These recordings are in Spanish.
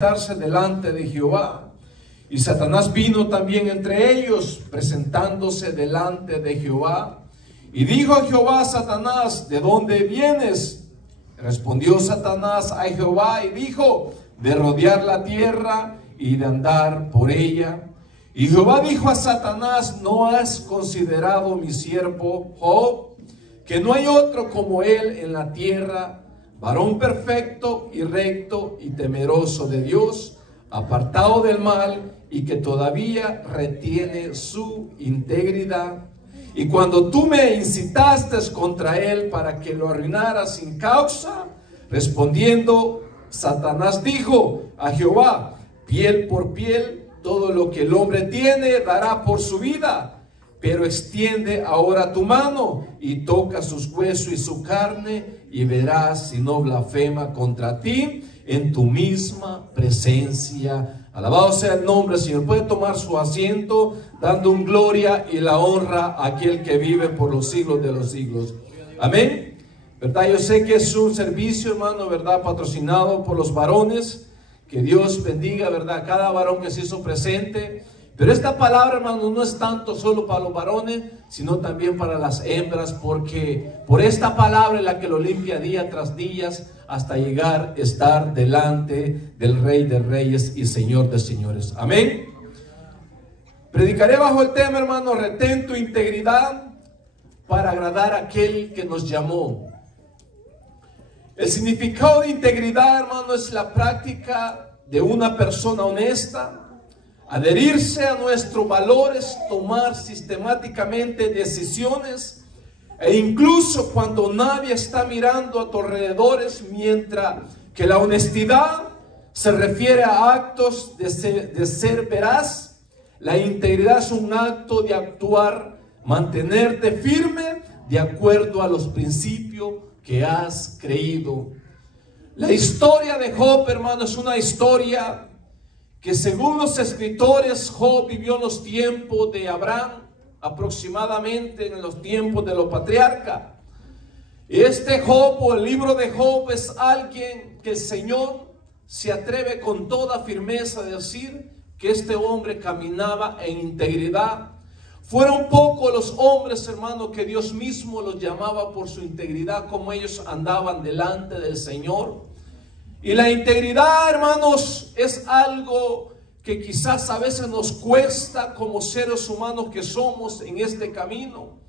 delante de Jehová. Y Satanás vino también entre ellos, presentándose delante de Jehová. Y dijo a Jehová a Satanás: ¿de dónde vienes? Respondió Satanás a Jehová y dijo: de rodear la tierra y de andar por ella. Y Jehová dijo a Satanás: ¿no has considerado mi siervo Job, que no hay otro como él en la tierra, varón perfecto y recto y temeroso de Dios, apartado del mal, y que todavía retiene su integridad? Y cuando tú me incitaste contra él para que lo arruinara sin causa, respondiendo, Satanás dijo a Jehová: piel por piel, todo lo que el hombre tiene dará por su vida. Pero extiende ahora tu mano y toca sus huesos y su carne, y verás si no blasfema contra ti en tu misma presencia. Alabado sea el nombre del Señor. Puede tomar su asiento, dando un gloria y la honra a aquel que vive por los siglos de los siglos. Amén. ¿Verdad? Yo sé que es un servicio, hermano, ¿verdad?, patrocinado por los varones. Que Dios bendiga, ¿verdad?, cada varón que se hizo presente. Pero esta palabra, hermano, no es tanto solo para los varones, sino también para las hembras, porque por esta palabra es la que lo limpia día tras día, hasta llegar a estar delante del Rey de Reyes y Señor de Señores. Amén. Predicaré bajo el tema, hermano: retén tu integridad para agradar a aquel que nos llamó. El significado de integridad, hermano, es la práctica de una persona honesta, adherirse a nuestros valores, tomar sistemáticamente decisiones, e incluso cuando nadie está mirando a tu alrededores, mientras que la honestidad se refiere a actos de ser veraz. La integridad es un acto de actuar, mantenerte firme de acuerdo a los principios que has creído. La historia de Job, hermano, es una historia que, según los escritores, Job vivió en los tiempos de Abraham, aproximadamente en los tiempos de los patriarcas. Este Job, o el libro de Job, es alguien que el Señor se atreve con toda firmeza a decir que este hombre caminaba en integridad. Fueron pocos los hombres, hermano, que Dios mismo los llamaba por su integridad, como ellos andaban delante del Señor. Y la integridad, hermanos, es algo que quizás a veces nos cuesta como seres humanos que somos en este camino.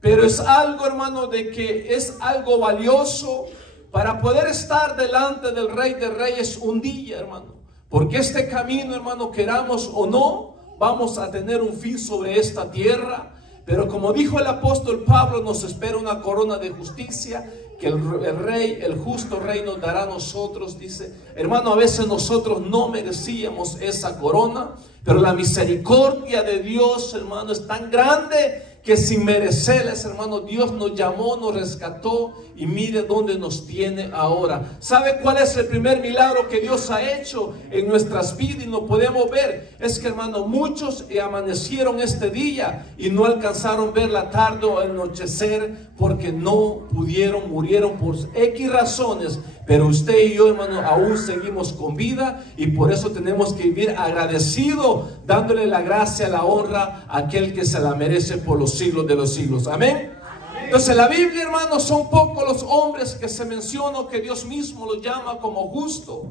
Pero es algo, hermano, de que es algo valioso para poder estar delante del Rey de Reyes un día, hermano. Porque este camino, hermano, queramos o no, vamos a tener un fin sobre esta tierra. Pero como dijo el apóstol Pablo, nos espera una corona de justicia que el Rey, el justo Rey, nos dará a nosotros. Dice, hermano, a veces nosotros no merecíamos esa corona, pero la misericordia de Dios, hermano, es tan grande que sin merecerles, hermano, Dios nos llamó, nos rescató, y mire dónde nos tiene ahora. ¿Sabe cuál es el primer milagro que Dios ha hecho en nuestras vidas? Y lo podemos ver. Es que, hermano, muchos amanecieron este día y no alcanzaron ver la tarde o el anochecer porque no pudieron, murieron por X razones. Pero usted y yo, hermano, aún seguimos con vida, y por eso tenemos que vivir agradecido, dándole la gracia, la honra a aquel que se la merece por los siglos de los siglos. Amén. Entonces, en la Biblia, hermano, son pocos los hombres que se mencionan que Dios mismo los llama como justos,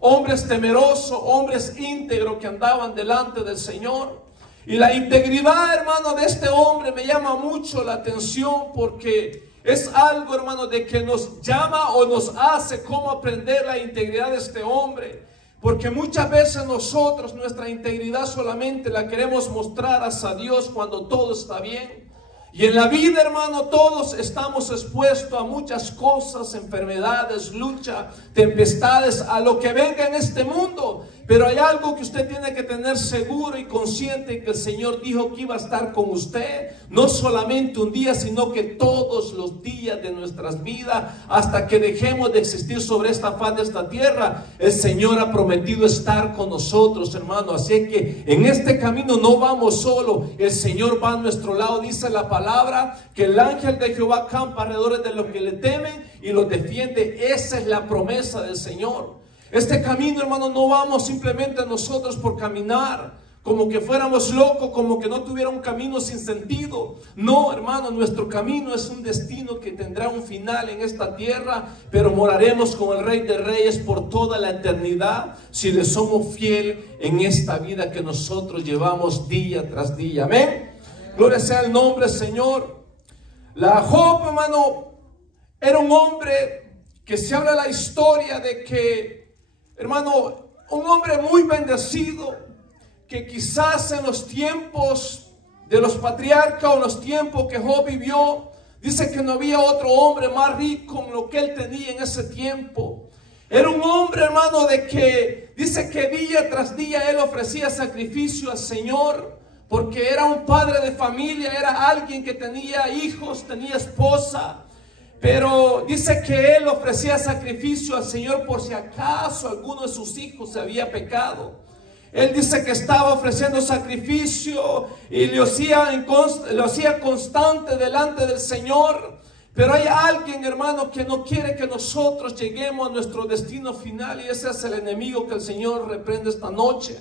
hombres temerosos, hombres íntegros que andaban delante del Señor. Y la integridad, hermano, de este hombre me llama mucho la atención, porque es algo, hermano, de que nos llama o nos hace cómo aprender la integridad de este hombre. Porque muchas veces nosotros nuestra integridad solamente la queremos mostrar hacia Dios cuando todo está bien. Y en la vida, hermano, todos estamos expuestos a muchas cosas, enfermedades, lucha, tempestades, a lo que venga en este mundo. Pero hay algo que usted tiene que tener seguro y consciente, que el Señor dijo que iba a estar con usted, no solamente un día, sino que todos los días de nuestras vidas, hasta que dejemos de existir sobre esta faz de esta tierra. El Señor ha prometido estar con nosotros, hermano. Así que en este camino no vamos solo, el Señor va a nuestro lado. Dice la palabra que el ángel de Jehová campa alrededor de los que le temen y los defiende. Esa es la promesa del Señor. Este camino, hermano, no vamos simplemente nosotros por caminar como que fuéramos locos, como que no tuviera un camino sin sentido. No, hermano, nuestro camino es un destino que tendrá un final en esta tierra, pero moraremos con el Rey de Reyes por toda la eternidad si le somos fiel en esta vida que nosotros llevamos día tras día. Amén. Gloria sea el nombre del Señor. Job, hermano, era un hombre que se habla la historia de que, hermano, un hombre muy bendecido, que quizás en los tiempos de los patriarcas o en los tiempos que Job vivió, dice que no había otro hombre más rico en lo que él tenía en ese tiempo. Era un hombre, hermano, de que dice que día tras día él ofrecía sacrificio al Señor, porque era un padre de familia, era alguien que tenía hijos, tenía esposa. Pero dice que él ofrecía sacrificio al Señor por si acaso alguno de sus hijos se había pecado. Él dice que estaba ofreciendo sacrificio y lo hacía constante delante del Señor. Pero hay alguien, hermano, que no quiere que nosotros lleguemos a nuestro destino final, y ese es el enemigo que el Señor reprende esta noche.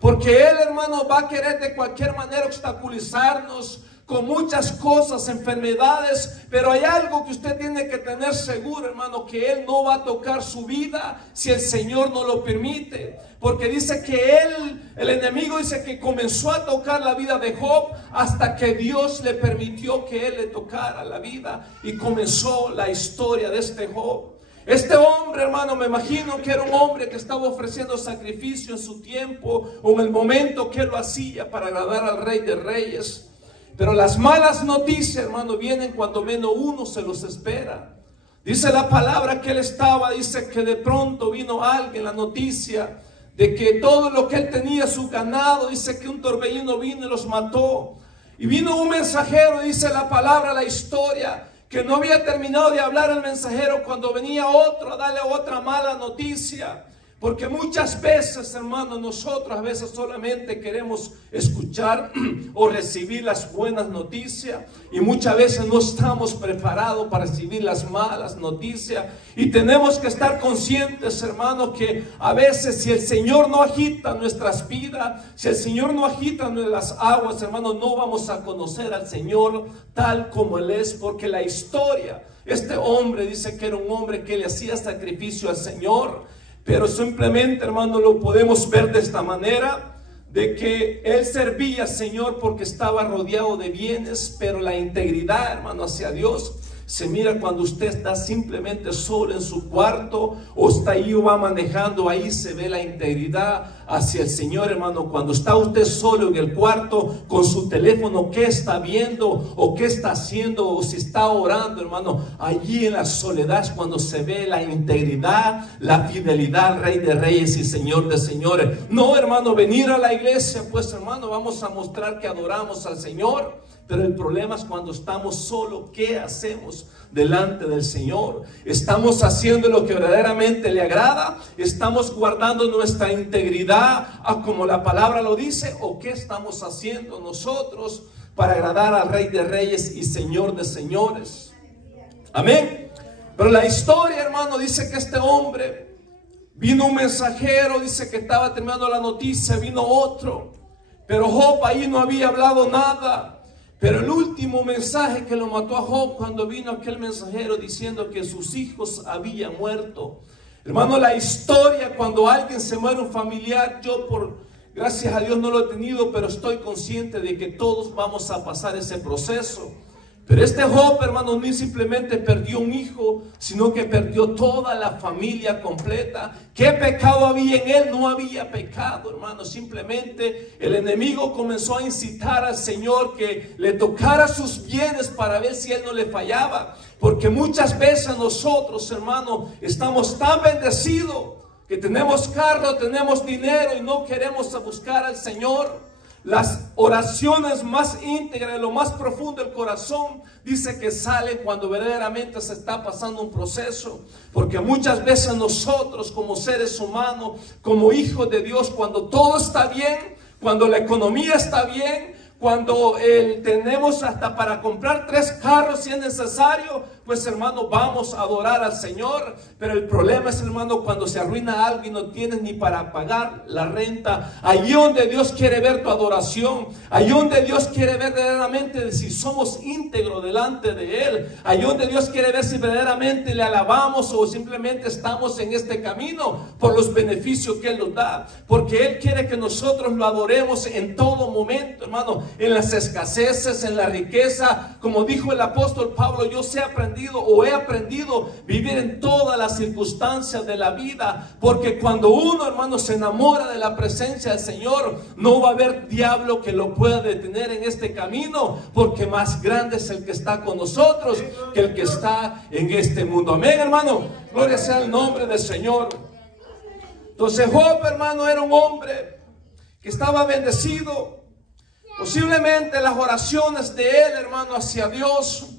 Porque él, hermano, va a querer de cualquier manera obstaculizarnos con muchas cosas, enfermedades, pero hay algo que usted tiene que tener seguro, hermano, que él no va a tocar su vida si el Señor no lo permite. Porque dice que el enemigo dice que comenzó a tocar la vida de Job hasta que Dios le permitió que él le tocara la vida, y comenzó la historia de este Job. Este hombre, hermano, me imagino que era un hombre que estaba ofreciendo sacrificio en su tiempo o en el momento que él lo hacía para agradar al Rey de Reyes. Pero las malas noticias, hermano, vienen cuando menos uno se los espera. Dice la palabra que él estaba, dice que de pronto vino alguien, la noticia de que todo lo que él tenía, su ganado, dice que un torbellino vino y los mató. Y vino un mensajero, dice la palabra, la historia, que no había terminado de hablar el mensajero cuando venía otro a darle otra mala noticia. Porque muchas veces, hermano, nosotros a veces solamente queremos escuchar o recibir las buenas noticias, y muchas veces no estamos preparados para recibir las malas noticias. Y tenemos que estar conscientes, hermano, que a veces si el Señor no agita nuestras vidas, si el Señor no agita las aguas, hermano, no vamos a conocer al Señor tal como Él es. Porque la historia, este hombre dice que era un hombre que le hacía sacrificio al Señor. Pero simplemente, hermano, lo podemos ver de esta manera, de que él servía al Señor porque estaba rodeado de bienes, pero la integridad, hermano, hacia Dios se mira cuando usted está simplemente solo en su cuarto o está ahí o va manejando. Ahí se ve la integridad hacia el Señor, hermano. Cuando está usted solo en el cuarto con su teléfono, ¿qué está viendo o qué está haciendo? O si está orando, hermano, allí en la soledad es cuando se ve la integridad, la fidelidad al Rey de Reyes y Señor de Señores. No, hermano, venir a la iglesia, pues, hermano, vamos a mostrar que adoramos al Señor. Pero el problema es cuando estamos solos. ¿Qué hacemos delante del Señor? ¿Estamos haciendo lo que verdaderamente le agrada? ¿Estamos guardando nuestra integridad como la palabra lo dice? ¿O qué estamos haciendo nosotros para agradar al Rey de Reyes y Señor de Señores? Amén. Pero la historia, hermano, dice que este hombre, vino un mensajero, dice que estaba terminando la noticia, vino otro, pero Job ahí no había hablado nada. Pero el último mensaje que lo mató a Job, cuando vino aquel mensajero diciendo que sus hijos habían muerto. Hermano, la historia, cuando alguien se muere, un familiar, yo gracias a Dios no lo he tenido, pero estoy consciente de que todos vamos a pasar ese proceso. Pero este Job, hermano, ni simplemente perdió un hijo, sino que perdió toda la familia completa. ¿Qué pecado había en él? No había pecado, hermano. Simplemente el enemigo comenzó a incitar al Señor que le tocara sus bienes para ver si él no le fallaba. Porque muchas veces nosotros, hermano, estamos tan bendecidos que tenemos carro, tenemos dinero y no queremos buscar al Señor. Las oraciones más íntegras, de lo más profundo del corazón, dice que salen cuando verdaderamente se está pasando un proceso. Porque muchas veces nosotros como seres humanos, como hijos de Dios, cuando todo está bien, cuando la economía está bien, cuando tenemos hasta para comprar 3 carros si es necesario, pues hermano, vamos a adorar al Señor. Pero el problema es, hermano, cuando se arruina algo y no tienes ni para pagar la renta. Allí donde Dios quiere ver tu adoración, allí donde Dios quiere ver verdaderamente si somos íntegros delante de Él, allí donde Dios quiere ver si verdaderamente le alabamos o simplemente estamos en este camino por los beneficios que Él nos da. Porque Él quiere que nosotros lo adoremos en todo momento, hermano, en las escaseces, en la riqueza. Como dijo el apóstol Pablo, yo he aprendido vivir en todas las circunstancias de la vida, porque cuando uno, hermano, se enamora de la presencia del Señor, no va a haber diablo que lo pueda detener en este camino, porque más grande es el que está con nosotros que el que está en este mundo. Amén, hermano. Gloria sea el nombre del Señor. Entonces Job, hermano, era un hombre que estaba bendecido. Posiblemente las oraciones de él, hermano, hacia Dios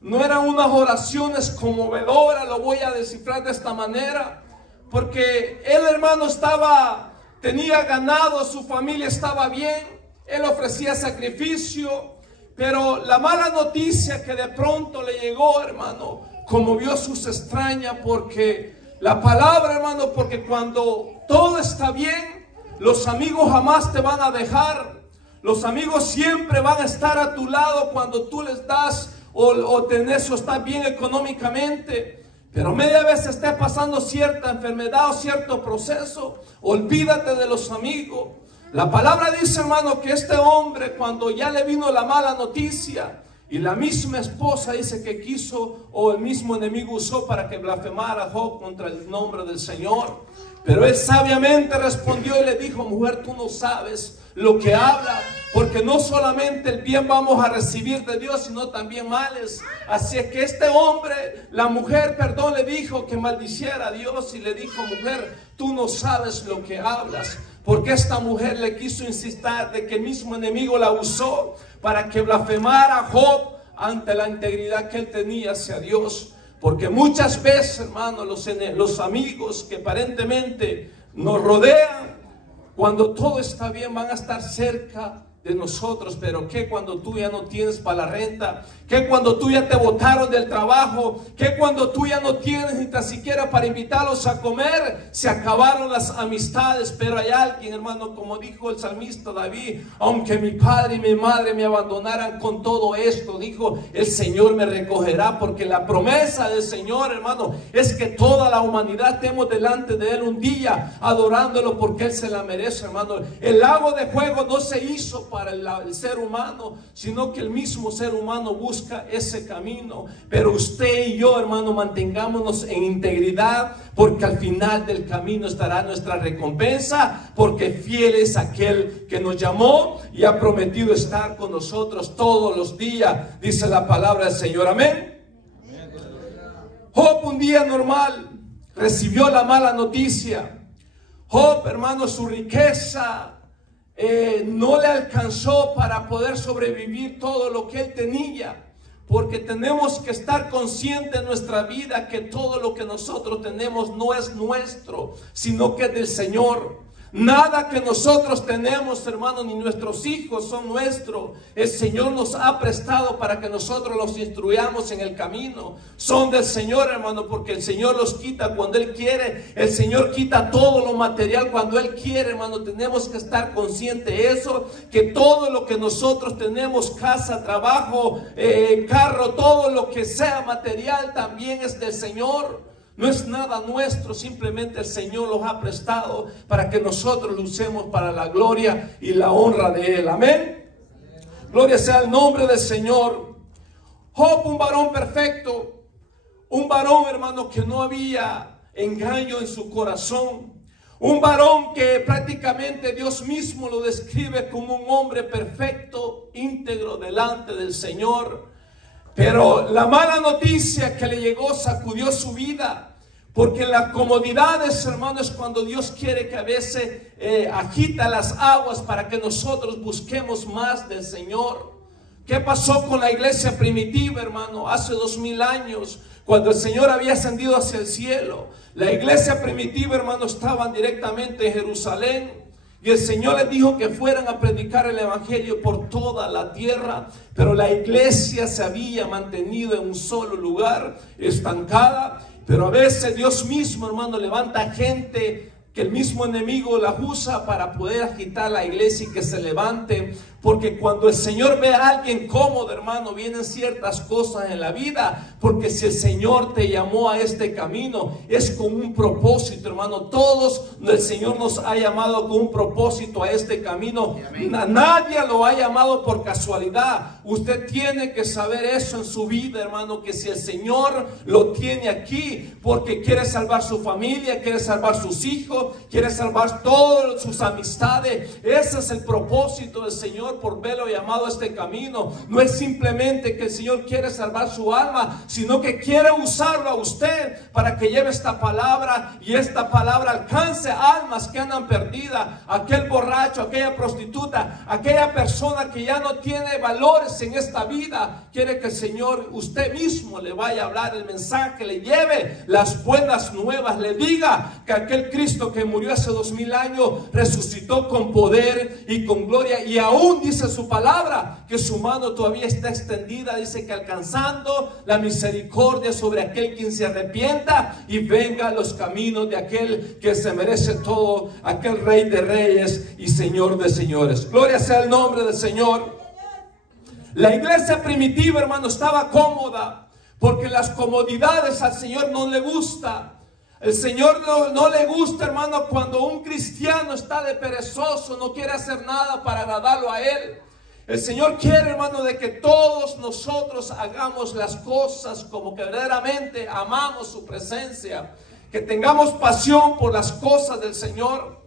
no eran unas oraciones conmovedoras. Lo voy a descifrar de esta manera, porque él, hermano, tenía ganado, su familia estaba bien, él ofrecía sacrificio. Pero la mala noticia que de pronto le llegó, hermano, conmovió sus extrañas, porque la palabra, hermano, porque cuando todo está bien, los amigos jamás te van a dejar. Los amigos siempre van a estar a tu lado cuando tú les das o tenés o estás bien económicamente. Pero media vez esté pasando cierta enfermedad o cierto proceso, olvídate de los amigos. La palabra dice, hermano, que este hombre, cuando ya le vino la mala noticia, y la misma esposa dice que quiso, o el mismo enemigo usó para que blasfemara a Job contra el nombre del Señor. Pero él sabiamente respondió y le dijo: mujer, tú no sabes lo que habla, porque no solamente el bien vamos a recibir de Dios, sino también males. Así es que este hombre, la mujer, perdón, le dijo que maldiciera a Dios, y le dijo: mujer, tú no sabes lo que hablas. Porque esta mujer le quiso insistir de que el mismo enemigo la usó para que blasfemara a Job ante la integridad que él tenía hacia Dios. Porque muchas veces, hermano, los amigos que aparentemente nos rodean, cuando todo está bien, van a estar cerca de nosotros. Pero que cuando tú ya no tienes para la renta, que cuando tú ya te botaron del trabajo, que cuando tú ya no tienes ni tan siquiera para invitarlos a comer, se acabaron las amistades. Pero hay alguien, hermano, como dijo el salmista David: aunque mi padre y mi madre me abandonaran, con todo esto, dijo, el Señor me recogerá. Porque la promesa del Señor, hermano, es que toda la humanidad estemos delante de Él un día adorándolo, porque Él se la merece, hermano. El lago de fuego no se hizo para el ser humano, sino que el mismo ser humano busca ese camino. Pero usted y yo, hermano, mantengámonos en integridad, porque al final del camino estará nuestra recompensa, porque fiel es aquel que nos llamó y ha prometido estar con nosotros todos los días, dice la palabra del Señor. Amén. Job, un día normal, recibió la mala noticia. Job, hermano, su riqueza no le alcanzó para poder sobrevivir todo lo que él tenía. Porque tenemos que estar conscientes en nuestra vida que todo lo que nosotros tenemos no es nuestro, sino que es del Señor. Nada que nosotros tenemos, hermano, ni nuestros hijos son nuestros. El Señor nos ha prestado para que nosotros los instruyamos en el camino. Son del Señor, hermano, porque el Señor los quita cuando Él quiere. El Señor quita todo lo material cuando Él quiere, hermano. Tenemos que estar conscientes de eso, que todo lo que nosotros tenemos, casa, trabajo, carro, todo lo que sea material, también es del Señor. No es nada nuestro, simplemente el Señor los ha prestado para que nosotros lo usemos para la gloria y la honra de Él. Amén. Gloria sea el nombre del Señor. Job, un varón perfecto, un varón, hermano, que no había engaño en su corazón, un varón que prácticamente Dios mismo lo describe como un hombre perfecto, íntegro delante del Señor. Pero la mala noticia que le llegó sacudió su vida. Porque en las comodidades, hermanos, cuando Dios quiere que a veces agita las aguas para que nosotros busquemos más del Señor. ¿Qué pasó con la iglesia primitiva, hermano? Hace 2000 años, cuando el Señor había ascendido hacia el cielo. La iglesia primitiva, hermano, estaban directamente en Jerusalén. Y el Señor les dijo que fueran a predicar el evangelio por toda la tierra. Pero la iglesia se había mantenido en un solo lugar, estancada. Pero a veces Dios mismo, hermano, levanta gente que el mismo enemigo la usa para poder agitar la iglesia y que se levante. Porque cuando el Señor ve a alguien cómodo, hermano, vienen ciertas cosas en la vida. Porque si el Señor te llamó a este camino, es con un propósito, hermano. Todos el Señor nos ha llamado con un propósito a este camino. Nadie lo ha llamado por casualidad. Usted tiene que saber eso en su vida, hermano, que si el Señor lo tiene aquí porque quiere salvar su familia, quiere salvar sus hijos, quiere salvar todas sus amistades, ese es el propósito del Señor por verlo llamado a este camino. No es simplemente que el Señor quiere salvar su alma, sino que quiere usarlo a usted para que lleve esta palabra y esta palabra alcance almas que andan perdidas. Aquel borracho, aquella prostituta, aquella persona que ya no tiene valores en esta vida, quiere que el Señor usted mismo le vaya a hablar el mensaje, le lleve las buenas nuevas, le diga que aquel Cristo que murió hace 2000 años resucitó con poder y con gloria, y aún dice su palabra que su mano todavía está extendida, dice que alcanzando la misericordia sobre aquel quien se arrepienta y venga a los caminos de aquel que se merece todo, aquel Rey de reyes y Señor de señores. Gloria sea el nombre del Señor. La iglesia primitiva, hermano, estaba cómoda, porque las comodidades al Señor no le gusta. El Señor no le gusta, hermano, cuando un cristiano está de perezoso, no quiere hacer nada para agradarlo a Él. El Señor quiere, hermano, de que todos nosotros hagamos las cosas como que verdaderamente amamos su presencia, que tengamos pasión por las cosas del Señor.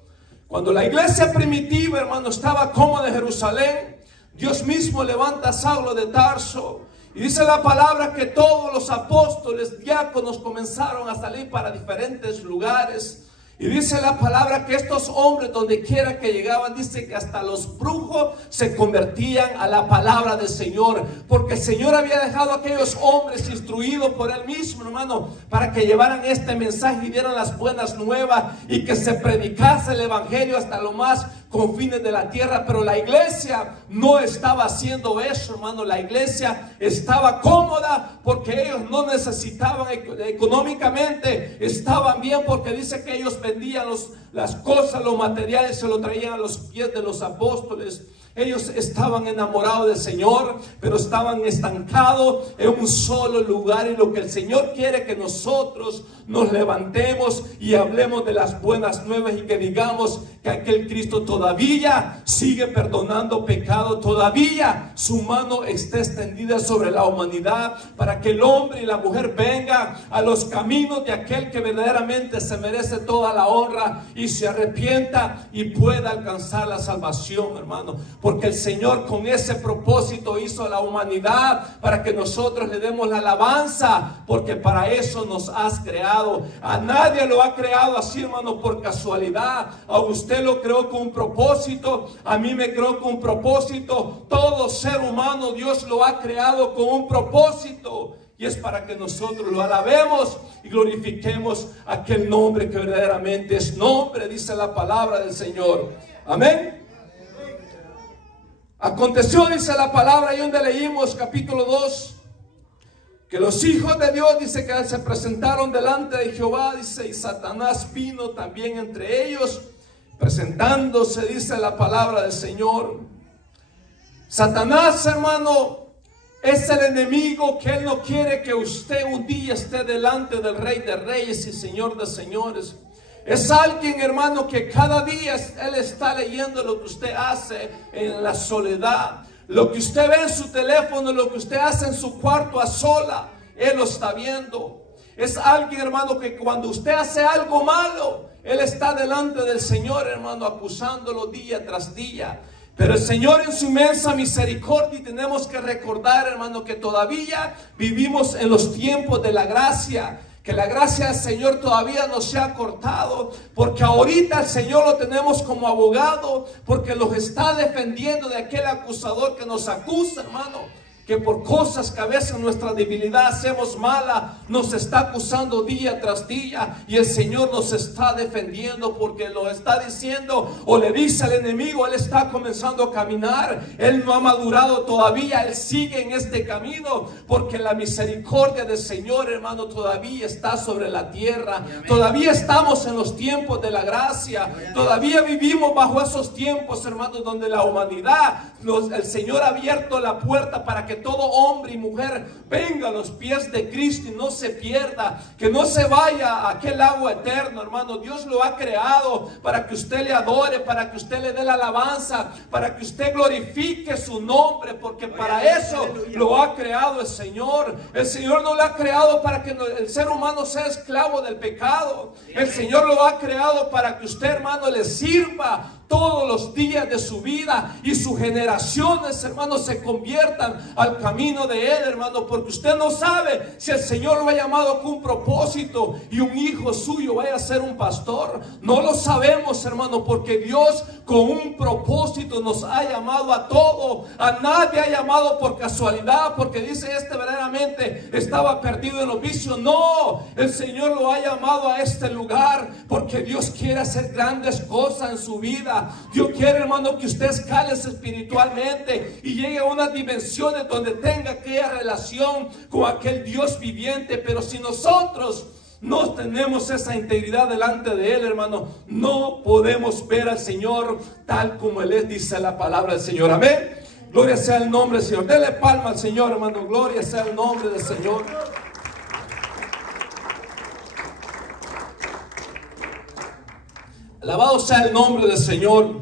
Cuando la iglesia primitiva, hermano, estaba cómoda en Jerusalén, Dios mismo levanta a Saulo de Tarso. Y dice la palabra que todos los apóstoles, diáconos, comenzaron a salir para diferentes lugares. Y dice la palabra que estos hombres, donde quiera que llegaban, dice que hasta los brujos se convertían a la palabra del Señor. Porque el Señor había dejado a aquellos hombres instruidos por Él mismo, hermano, para que llevaran este mensaje y dieran las buenas nuevas y que se predicase el evangelio hasta lo más confines de la tierra. Pero la iglesia no estaba haciendo eso, hermano. La iglesia estaba cómoda porque ellos no necesitaban económicamente, estaban bien, porque dice que ellos vendían las cosas, los materiales, se lo traían a los pies de los apóstoles. Ellos estaban enamorados del Señor, pero estaban estancados en un solo lugar. Y lo que el Señor quiere que nosotros nos levantemos y hablemos de las buenas nuevas, y que digamos que aquel Cristo todavía sigue perdonando pecado, todavía su mano está extendida sobre la humanidad, para que el hombre y la mujer vengan a los caminos de aquel que verdaderamente se merece toda la honra y se arrepienta y pueda alcanzar la salvación, hermano. Porque el Señor con ese propósito hizo a la humanidad, para que nosotros le demos la alabanza, porque para eso nos has creado. A nadie lo ha creado así, hermano, por casualidad. A usted lo creó con un propósito, a mí me creó con un propósito. Todo ser humano Dios lo ha creado con un propósito, y es para que nosotros lo alabemos y glorifiquemos aquel nombre que verdaderamente es nombre, dice la palabra del Señor. Amén. Aconteció, dice la palabra, y donde leímos capítulo 2, que los hijos de Dios, dice que se presentaron delante de Jehová, dice, y Satanás vino también entre ellos, presentándose, dice la palabra del Señor. Satanás, hermano, es el enemigo que él no quiere que usted un día esté delante del Rey de Reyes y Señor de Señores. Es alguien, hermano, que cada día él está leyendo lo que usted hace en la soledad, lo que usted ve en su teléfono, lo que usted hace en su cuarto a sola, él lo está viendo. Es alguien, hermano, que cuando usted hace algo malo, él está delante del Señor, hermano, acusándolo día tras día. Pero el Señor, en su inmensa misericordia, y tenemos que recordar, hermano, que todavía vivimos en los tiempos de la gracia, que la gracia del Señor todavía no se ha cortado, porque ahorita el Señor lo tenemos como abogado, porque los está defendiendo de aquel acusador que nos acusa, hermano, que por cosas que a veces nuestra debilidad hacemos mala, nos está acusando día tras día, y el Señor nos está defendiendo porque lo está diciendo, o le dice al enemigo, él está comenzando a caminar, él no ha madurado todavía, él sigue en este camino, porque la misericordia del Señor, hermano, todavía está sobre la tierra. Todavía estamos en los tiempos de la gracia, todavía vivimos bajo esos tiempos, hermanos, donde la humanidad, el Señor ha abierto la puerta para que todo hombre y mujer venga a los pies de Cristo y no se pierda, que no se vaya a aquel agua eterno, hermano. Dios lo ha creado para que usted le adore, para que usted le dé la alabanza, para que usted glorifique su nombre, porque para eso lo ha creado el Señor. El Señor no lo ha creado para que el ser humano sea esclavo del pecado. El Señor lo ha creado para que usted, hermano, le sirva todos los días de su vida, y sus generaciones, hermano, se conviertan al camino de Él, hermano, porque usted no sabe si el Señor lo ha llamado con un propósito y un hijo suyo vaya a ser un pastor. No lo sabemos, hermano, porque Dios con un propósito nos ha llamado a todos. A nadie ha llamado por casualidad, porque dice verdaderamente estaba perdido en los vicios. No, el Señor lo ha llamado a este lugar porque Dios quiere hacer grandes cosas en su vida. Dios quiere, hermano, que usted escale espiritualmente y llegue a unas dimensiones donde tenga aquella relación con aquel Dios viviente. Pero si nosotros no tenemos esa integridad delante de Él, hermano, no podemos ver al Señor tal como Él es, dice la palabra del Señor. Amén. Gloria sea el nombre del Señor. Dele palma al Señor, hermano. Gloria sea el nombre del Señor. Alabado sea el nombre del Señor.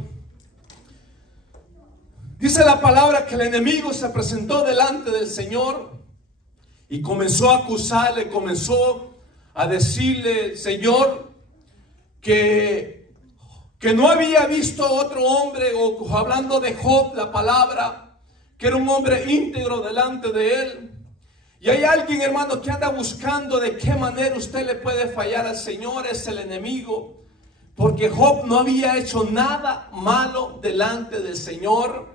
Dice la palabra que el enemigo se presentó delante del Señor y comenzó a acusarle, comenzó a decirle, Señor, que no había visto otro hombre, o hablando de Job, la palabra, que era un hombre íntegro delante de él. Y hay alguien, hermano, que anda buscando de qué manera usted le puede fallar al Señor. Es el enemigo. Porque Job no había hecho nada malo delante del Señor.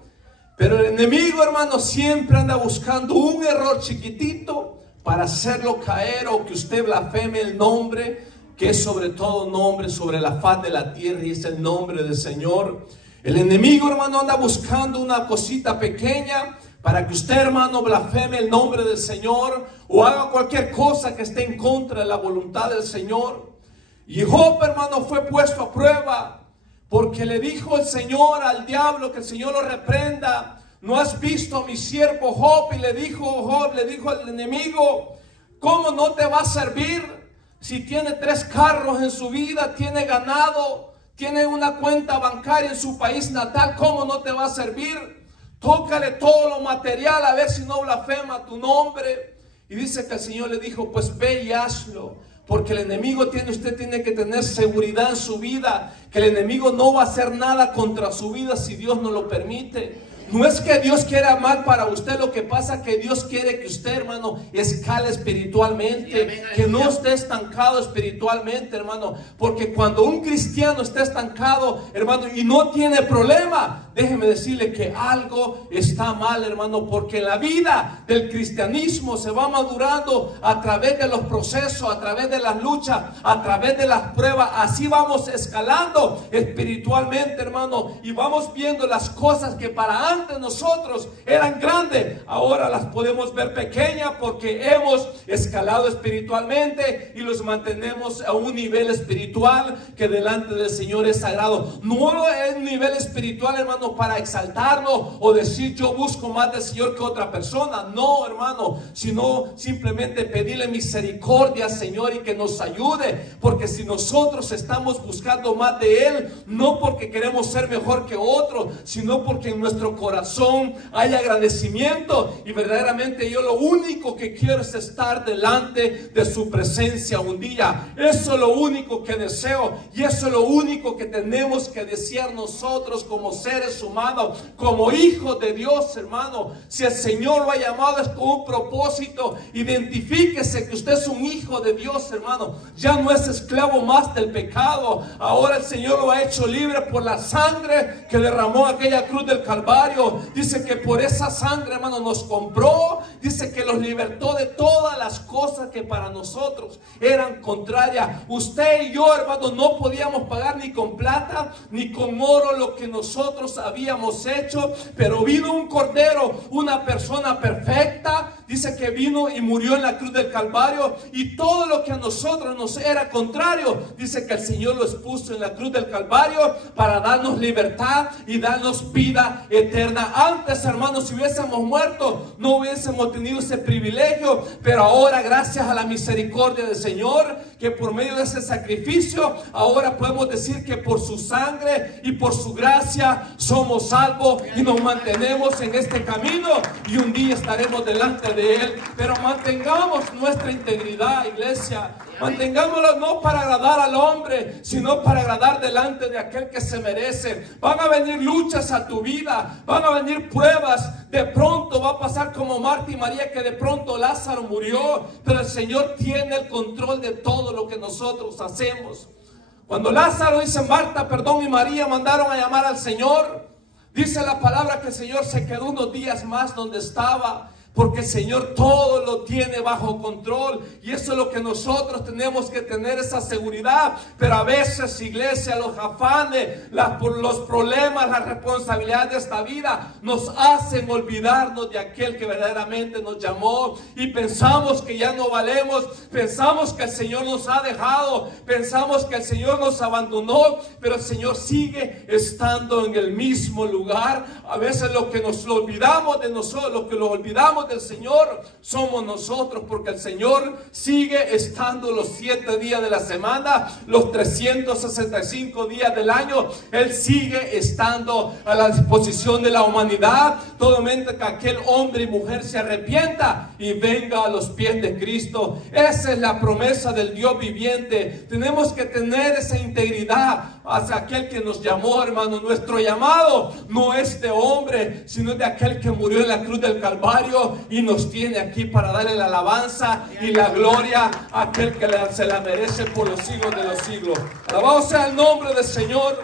Pero el enemigo, hermano, siempre anda buscando un error chiquitito para hacerlo caer, o que usted blasfeme el nombre que es sobre todo nombre, sobre la faz de la tierra, y es el nombre del Señor. El enemigo, hermano, anda buscando una cosita pequeña para que usted, hermano, blasfeme el nombre del Señor, o haga cualquier cosa que esté en contra de la voluntad del Señor. Y Job, hermano, fue puesto a prueba, porque le dijo el Señor al diablo, que el Señor lo reprenda. ¿No has visto a mi siervo Job? Y le dijo al enemigo, ¿cómo no te va a servir? Si tiene 3 carros en su vida, tiene ganado, tiene una cuenta bancaria en su país natal, ¿cómo no te va a servir? Tócale todo lo material, a ver si no blasfema tu nombre. Y dice que el Señor le dijo, pues ve y hazlo. Porque el enemigo usted tiene que tener seguridad en su vida, que el enemigo no va a hacer nada contra su vida si Dios no lo permite. No es que Dios quiera mal para usted, lo que pasa es que Dios quiere que usted, hermano, escale espiritualmente, que no esté estancado espiritualmente, hermano. Porque cuando un cristiano está estancado, hermano, y no tiene problema, déjeme decirle que algo está mal, hermano, porque la vida del cristianismo se va madurando a través de los procesos, a través de las luchas, a través de las pruebas. Así vamos escalando espiritualmente, hermano, y vamos viendo las cosas que para antes nosotros eran grandes, ahora las podemos ver pequeñas, porque hemos escalado espiritualmente y los mantenemos a un nivel espiritual que delante del Señor es sagrado. No es un nivel espiritual, hermano, para exaltarnos o decir yo busco más del Señor que otra persona. No, hermano, sino simplemente pedirle misericordia al Señor y que nos ayude, porque si nosotros estamos buscando más de Él, no porque queremos ser mejor que otros, sino porque en nuestro corazón hay agradecimiento, y verdaderamente yo lo único que quiero es estar delante de su presencia un día. Eso es lo único que deseo, y eso es lo único que tenemos que desear nosotros como seres humanos, como hijos de Dios, hermano. Si el Señor lo ha llamado es con un propósito. Identifíquese que usted es un hijo de Dios, hermano. Ya no es esclavo más del pecado. Ahora el Señor lo ha hecho libre por la sangre que derramó aquella cruz del Calvario. Calvario, dice que por esa sangre, hermano, nos compró, dice que los libertó de todas las cosas que para nosotros eran contrarias. Usted y yo, hermano, no podíamos pagar ni con plata ni con oro lo que nosotros habíamos hecho, pero vino un cordero, una persona perfecta, dice que vino y murió en la cruz del Calvario, y todo lo que a nosotros nos era contrario, dice que el Señor lo expuso en la cruz del Calvario para darnos libertad y darnos vida eterna. Antes, hermanos, si hubiésemos muerto, no hubiésemos tenido ese privilegio, pero ahora, gracias a la misericordia del Señor, que por medio de ese sacrificio, ahora podemos decir que por su sangre y por su gracia somos salvos y nos mantenemos en este camino, y un día estaremos delante de Él. Pero mantengamos nuestra integridad, iglesia. Mantengámoslo no para agradar al hombre, sino para agradar delante de aquel que se merece. Van a venir luchas a tu vida, van a venir pruebas. De pronto va a pasar como Marta y María, que de pronto Lázaro murió, pero el Señor tiene el control de todo lo que nosotros hacemos. Cuando Lázaro, dice Marta, perdón, y María mandaron a llamar al Señor, dice la palabra que el Señor se quedó unos días más donde estaba, porque el Señor todo lo tiene bajo control. Y eso es lo que nosotros tenemos que tener, esa seguridad. Pero a veces, iglesia, los afanes, los problemas, las responsabilidades de esta vida nos hacen olvidarnos de aquel que verdaderamente nos llamó. Y pensamos que ya no valemos, pensamos que el Señor nos ha dejado, pensamos que el Señor nos abandonó, pero el Señor sigue estando en el mismo lugar. A veces lo que nos olvidamos de nosotros, lo que lo olvidamos del Señor somos nosotros, porque el Señor sigue estando los 7 días de la semana, los 365 días del año. Él sigue estando a la disposición de la humanidad, solamente que aquel hombre y mujer se arrepienta y venga a los pies de Cristo. Esa es la promesa del Dios viviente. Tenemos que tener esa integridad hacia aquel que nos llamó, hermano. Nuestro llamado no es de hombre, sino de aquel que murió en la cruz del Calvario y nos tiene aquí para darle la alabanza y la gloria a aquel que se la merece por los siglos de los siglos. Alabado sea el nombre del Señor.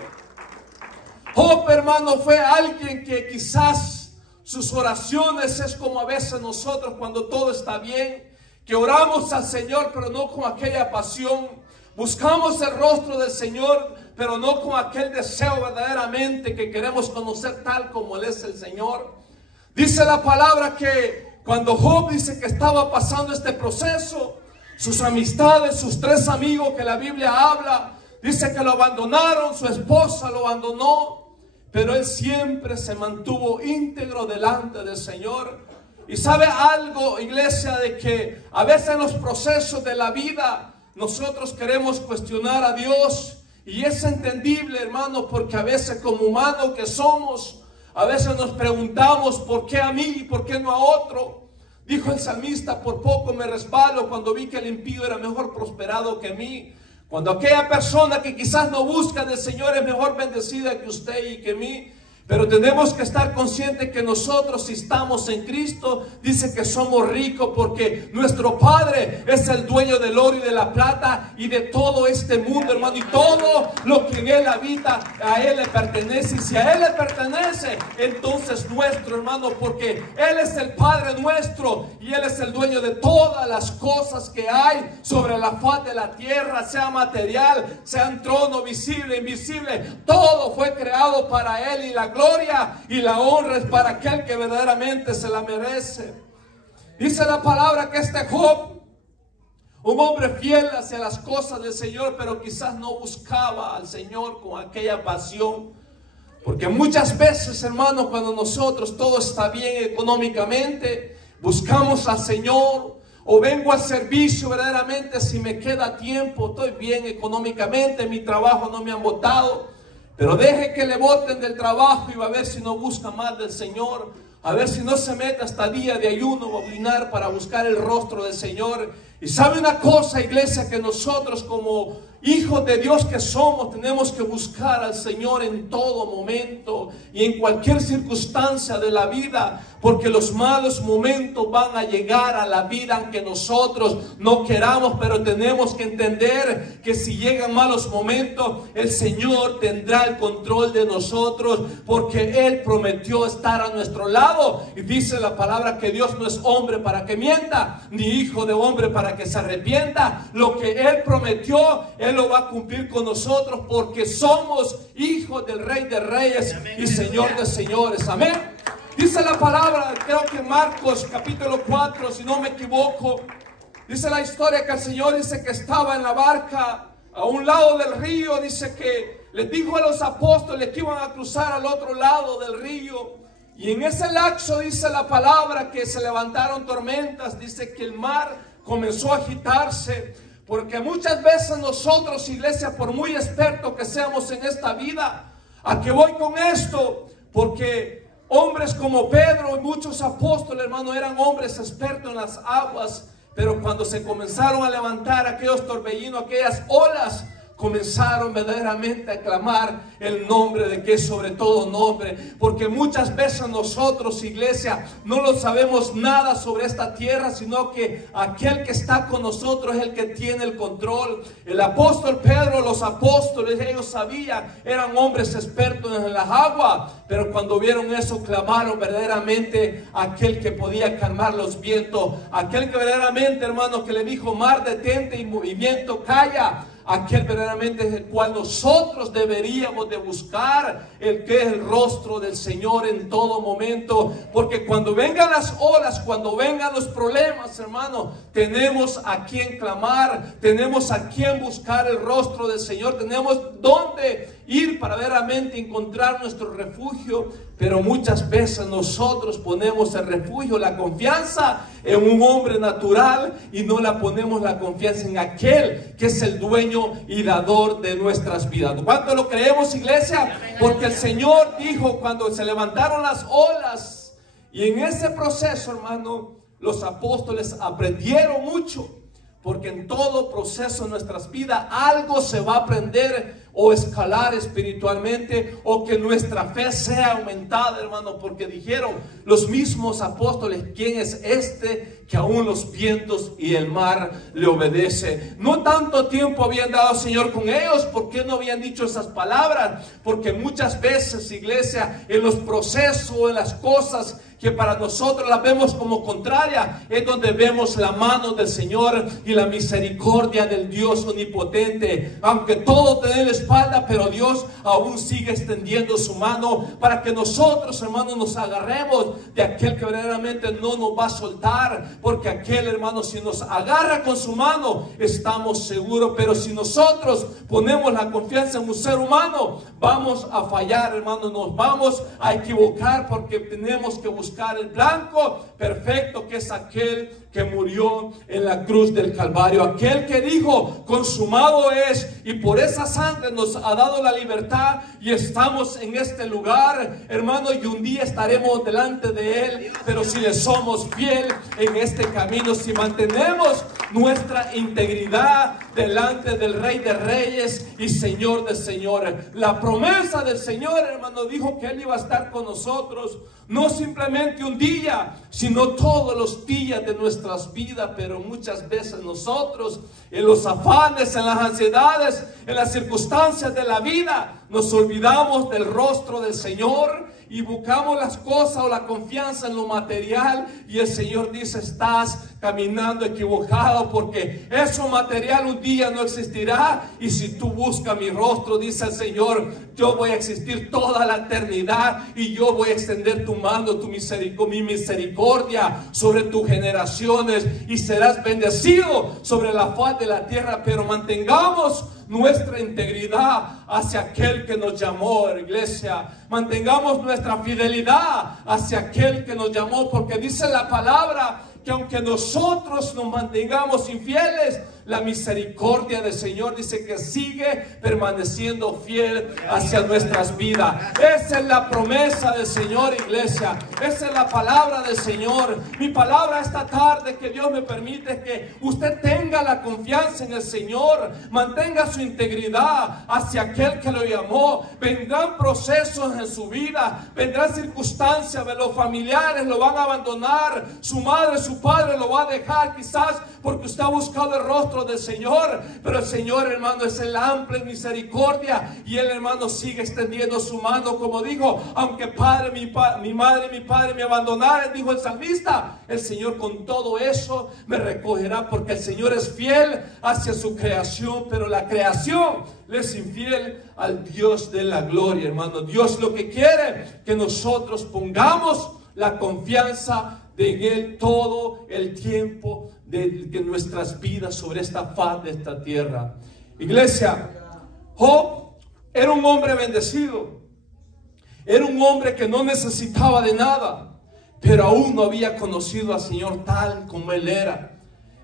Job, hermano, fue alguien que quizás sus oraciones es como a veces nosotros cuando todo está bien, que oramos al Señor pero no con aquella pasión. Buscamos el rostro del Señor, pero no con aquel deseo verdaderamente que queremos conocer tal como Él es el Señor. Dice la palabra que cuando Job dice que estaba pasando este proceso, sus amistades, sus 3 amigos que la Biblia habla, dice que lo abandonaron, su esposa lo abandonó, pero él siempre se mantuvo íntegro delante del Señor. Y sabe algo, iglesia, de que a veces en los procesos de la vida nosotros queremos cuestionar a Dios, y es entendible, hermano, porque a veces como humanos que somos, a veces nos preguntamos ¿por qué a mí y por qué no a otro? Dijo el salmista, por poco me resbalo cuando vi que el impío era mejor prosperado que mí. Cuando aquella persona que quizás no busca del Señor es mejor bendecida que usted y que mí. Pero tenemos que estar conscientes que nosotros, si estamos en Cristo, dice que somos ricos, porque nuestro Padre es el dueño del oro y de la plata y de todo este mundo, hermano. Y todo lo que en Él habita, a Él le pertenece. Y si a Él le pertenece, entonces nuestro, hermano, porque Él es el Padre nuestro y Él es el dueño de todas las cosas que hay sobre la faz de la tierra, sea material, sea un trono visible, invisible. Todo fue creado para Él, y la gloria y la honra es para aquel que verdaderamente se la merece. Dice la palabra que este Job, un hombre fiel hacia las cosas del Señor, pero quizás no buscaba al Señor con aquella pasión. Porque muchas veces, hermanos, cuando nosotros todo está bien económicamente, buscamos al Señor, o vengo al servicio verdaderamente si me queda tiempo, estoy bien económicamente, mi trabajo no me han botado. Pero deje que le boten del trabajo y va a ver si no busca más del Señor. A ver si no se mete hasta día de ayuno o ayunar para buscar el rostro del Señor. Y sabe una cosa, iglesia, que nosotros como hijos de Dios que somos, tenemos que buscar al Señor en todo momento y en cualquier circunstancia de la vida, porque los malos momentos van a llegar a la vida aunque nosotros no queramos, pero tenemos que entender que si llegan malos momentos, el Señor tendrá el control de nosotros, porque Él prometió estar a nuestro lado. Y dice la palabra que Dios no es hombre para que mienta, ni hijo de hombre para que se arrepienta. Lo que Él prometió, Él lo va a cumplir con nosotros, porque somos hijos del Rey de Reyes y Señor de Señores. Amén. Dice la palabra, creo que Marcos capítulo 4, si no me equivoco, dice la historia que el Señor dice que estaba en la barca a un lado del río. Dice que les dijo a los apóstoles que iban a cruzar al otro lado del río. Y en ese lapso dice la palabra que se levantaron tormentas. Dice que el mar comenzó a agitarse. Porque muchas veces nosotros, iglesia, por muy expertos que seamos en esta vida, ¿a qué voy con esto? Porque hombres como Pedro y muchos apóstoles, hermano, eran hombres expertos en las aguas. Pero cuando se comenzaron a levantar aquellos torbellinos, aquellas olas, comenzaron verdaderamente a clamar el nombre de que es sobre todo nombre. Porque muchas veces nosotros, iglesia, no lo sabemos nada sobre esta tierra, sino que aquel que está con nosotros es el que tiene el control. El apóstol Pedro, los apóstoles, ellos sabían, eran hombres expertos en las aguas, pero cuando vieron eso, clamaron verdaderamente a aquel que podía calmar los vientos, aquel que verdaderamente, hermano, que le dijo: mar, detente, y viento, calla. Aquel verdaderamente es el cual nosotros deberíamos de buscar, el que es el rostro del Señor en todo momento. Porque cuando vengan las olas, cuando vengan los problemas, hermano, tenemos a quien clamar, tenemos a quien buscar el rostro del Señor, tenemos dónde ir para verdaderamente encontrar nuestro refugio. Pero muchas veces nosotros ponemos el refugio, la confianza en un hombre natural, y no la ponemos la confianza en aquel que es el dueño y dador de nuestras vidas. ¿Cuánto lo creemos, iglesia? Porque el Señor dijo cuando se levantaron las olas, y en ese proceso, hermano, los apóstoles aprendieron mucho. Porque en todo proceso de nuestras vidas algo se va a aprender o escalar espiritualmente, o que nuestra fe sea aumentada, hermano. Porque dijeron los mismos apóstoles: ¿quién es este que aún los vientos y el mar le obedece? No tanto tiempo habían dado el Señor con ellos. ¿Por qué no habían dicho esas palabras? Porque muchas veces, iglesia, en los procesos, en las cosas que para nosotros las vemos como contraria, es donde vemos la mano del Señor y la misericordia del Dios omnipotente. Aunque todo tiene la espalda, pero Dios aún sigue extendiendo su mano para que nosotros, hermanos, nos agarremos de aquel que verdaderamente no nos va a soltar. Porque aquel, hermano, si nos agarra con su mano, estamos seguros. Pero si nosotros ponemos la confianza en un ser humano, vamos a fallar, hermano, nos vamos a equivocar, porque tenemos que buscar el blanco perfecto, que es aquel que murió en la cruz del Calvario, aquel que dijo: consumado es, y por esa sangre nos ha dado la libertad, y estamos en este lugar, hermano, y un día estaremos delante de Él. Pero si le somos fiel en este camino, si mantenemos nuestra integridad delante del Rey de Reyes y Señor de Señores, la promesa del Señor, hermano, dijo que Él iba a estar con nosotros, no simplemente un día, sino todos los días de nuestras vidas. Pero muchas veces nosotros, en los afanes, en las ansiedades, en las circunstancias de la vida, nos olvidamos del rostro del Señor y buscamos las cosas o la confianza en lo material. Y el Señor dice: estás caminando equivocado, porque eso material un día no existirá. Y si tú buscas mi rostro, dice el Señor, yo voy a existir toda la eternidad, y yo voy a extender tu mano, mi misericordia sobre tus generaciones, y serás bendecido sobre la faz de la tierra. Pero mantengamos nuestra integridad hacia aquel que nos llamó, iglesia. Mantengamos nuestra fidelidad hacia aquel que nos llamó, porque dice la palabra que aunque nosotros nos mantengamos infieles, la misericordia del Señor, dice que sigue permaneciendo fiel hacia nuestras vidas. Esa es la promesa del Señor, iglesia. Esa es la palabra del Señor. Mi palabra esta tarde, que Dios me permite que usted tenga la confianza en el Señor, mantenga su integridad hacia aquel que lo llamó. Vendrán procesos en su vida, vendrán circunstancias, los familiares lo van a abandonar, su madre, su padre lo va a dejar, quizás porque usted ha buscado el rostro del Señor. Pero el Señor, hermano, es el amplio en misericordia, y el hermano sigue extendiendo su mano, como dijo: aunque padre, mi madre y mi padre me abandonaren, dijo el salmista, el Señor con todo eso me recogerá, porque el Señor es fiel hacia su creación, pero la creación le es infiel al Dios de la gloria, hermano. Dios lo que quiere que nosotros pongamos la confianza en Él todo el tiempo de nuestras vidas sobre esta faz de esta tierra. Iglesia, Job era un hombre bendecido, era un hombre que no necesitaba de nada, pero aún no había conocido al Señor tal como Él era.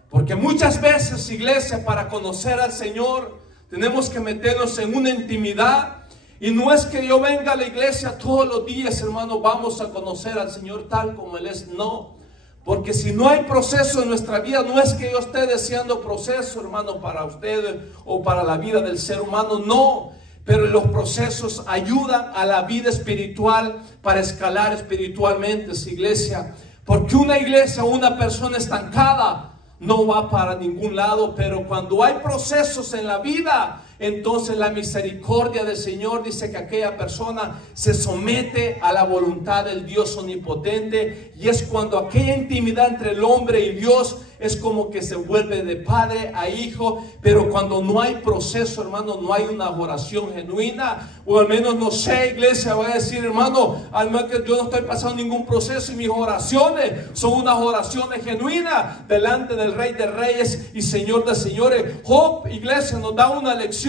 Porque muchas veces, iglesia, para conocer al Señor tenemos que meternos en una intimidad. Y no es que yo venga a la iglesia todos los días, hermano, vamos a conocer al Señor tal como Él es. No, porque si no hay proceso en nuestra vida, no es que yo esté deseando proceso, hermano, para ustedes o para la vida del ser humano, no. Pero los procesos ayudan a la vida espiritual para escalar espiritualmente, iglesia. Porque una iglesia, una persona estancada no va para ningún lado. Pero cuando hay procesos en la vida, entonces la misericordia del Señor dice que aquella persona se somete a la voluntad del Dios omnipotente, y es cuando aquella intimidad entre el hombre y Dios es como que se vuelve de padre a hijo. Pero cuando no hay proceso, hermano, no hay una oración genuina, o al menos, no sé, iglesia, voy a decir, hermano, al menos que yo no estoy pasando ningún proceso y mis oraciones son unas oraciones genuinas delante del Rey de Reyes y Señor de Señores. Job, iglesia, nos da una lección,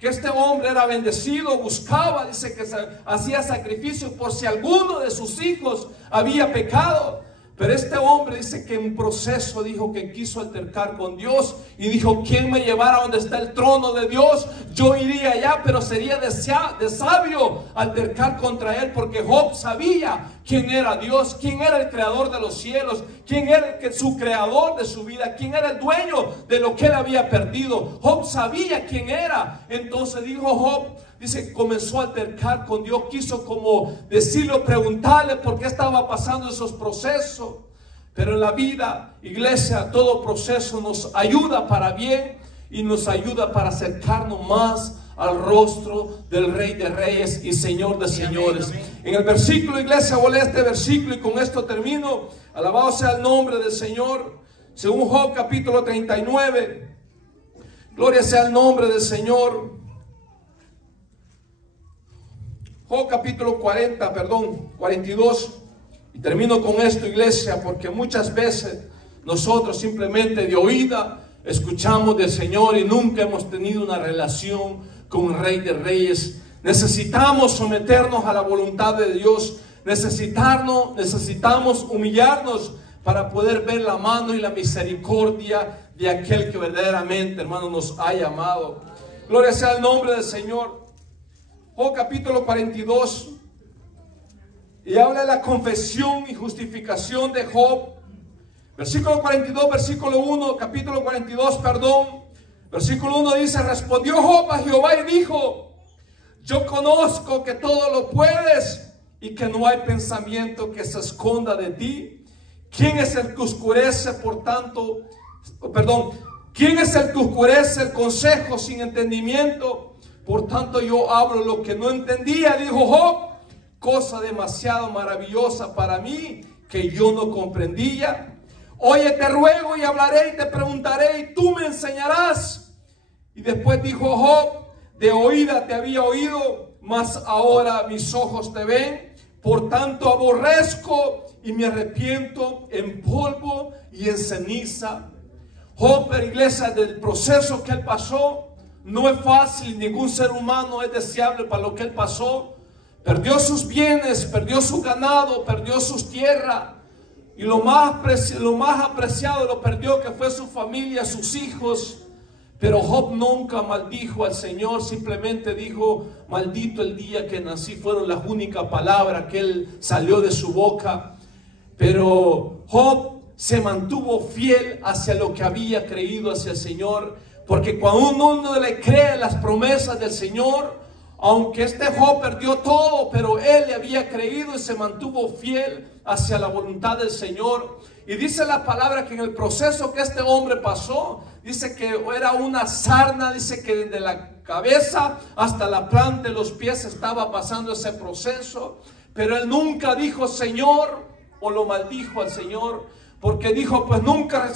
que este hombre era bendecido, buscaba, dice que hacía sacrificios por si alguno de sus hijos había pecado. Pero este hombre dice que en proceso dijo que quiso altercar con Dios y dijo: ¿quién me llevara a donde está el trono de Dios? Yo iría allá, pero sería de sabio altercar contra él, porque Job sabía quién era Dios, quién era el creador de los cielos, quién era su creador de su vida, quién era el dueño de lo que él había perdido. Job sabía quién era. Entonces dijo Job, dice, comenzó a altercar con Dios, quiso como decirlo, preguntarle por qué estaba pasando esos procesos. Pero en la vida, iglesia, todo proceso nos ayuda para bien y nos ayuda para acercarnos más al rostro del Rey de Reyes y Señor de Señores. Amén, amén. En el versículo, iglesia, voy a leer este versículo y con esto termino. Alabado sea el nombre del Señor. Según Job capítulo 39. Gloria sea el nombre del Señor. Job capítulo 42. Y termino con esto, iglesia, porque muchas veces nosotros simplemente de oída escuchamos del Señor y nunca hemos tenido una relación con el Rey de Reyes. Necesitamos someternos a la voluntad de Dios. Necesitamos humillarnos para poder ver la mano y la misericordia de aquel que verdaderamente, hermano, nos ha llamado. Gloria sea el nombre del Señor. Job capítulo 42. Y habla de la confesión y justificación de Job. Versículo 42, versículo 1, capítulo 42, perdón. Versículo 1 dice: respondió Job a Jehová y dijo: yo conozco que todo lo puedes y que no hay pensamiento que se esconda de ti. ¿Quién es el que oscurece ¿quién es el que oscurece el consejo sin entendimiento? Por tanto yo hablo lo que no entendía, dijo Job, cosa demasiado maravillosa para mí que yo no comprendía. Oye, te ruego y hablaré y te preguntaré y tú me enseñarás. Y después dijo Job: de oída te había oído, mas ahora mis ojos te ven. Por tanto aborrezco y me arrepiento en polvo y en ceniza. Job, iglesia, del proceso que él pasó, no es fácil, ningún ser humano es deseable para lo que él pasó. Perdió sus bienes, perdió su ganado, perdió sus tierras. y lo más apreciado lo perdió, que fue su familia, sus hijos. Pero Job nunca maldijo al Señor, simplemente dijo: maldito el día que nací. Fueron las únicas palabras que él salió de su boca. Pero Job se mantuvo fiel hacia lo que había creído hacia el Señor, porque cuando uno le cree las promesas del Señor, aunque este Job perdió todo, pero él le había creído y se mantuvo fiel hacia la voluntad del Señor. Y dice la palabra que en el proceso que este hombre pasó, dice que era una sarna, dice que desde la cabeza hasta la planta de los pies estaba pasando ese proceso. Pero él nunca dijo Señor, o lo maldijo al Señor, porque dijo: pues nunca,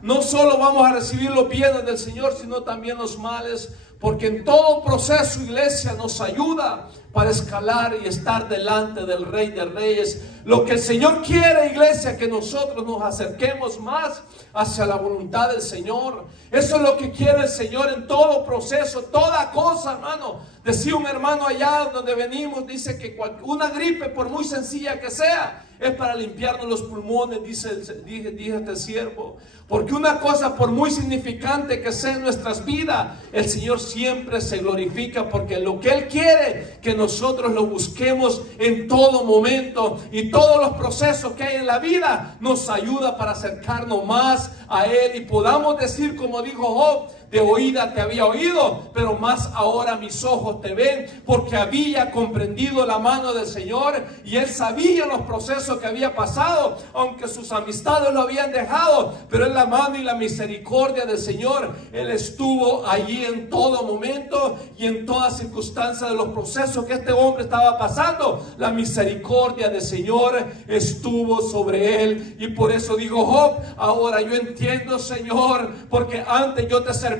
no solo vamos a recibir los bienes del Señor, sino también los males. Porque en todo proceso, iglesia, nos ayuda para escalar y estar delante del Rey de Reyes. Lo que el Señor quiere, iglesia, que nosotros nos acerquemos más hacia la voluntad del Señor. Eso es lo que quiere el Señor en todo proceso, toda cosa, hermano. Decía un hermano allá donde venimos, dice que una gripe, por muy sencilla que sea, es para limpiarnos los pulmones, dije este siervo. Porque una cosa, por muy significante que sea en nuestras vidas, el Señor siempre se glorifica, porque lo que Él quiere, que nosotros lo busquemos en todo momento. Y todos los procesos que hay en la vida nos ayuda para acercarnos más a Él, y podamos decir, como dijo Job: de oída te había oído, pero más ahora mis ojos te ven. Porque había comprendido la mano del Señor, y él sabía los procesos que había pasado, aunque sus amistades lo habían dejado, pero en la mano y la misericordia del Señor, él estuvo allí en todo momento y en toda circunstancia de los procesos que este hombre estaba pasando. La misericordia del Señor estuvo sobre él. Y por eso digo Job: ahora yo entiendo, Señor, porque antes yo te servía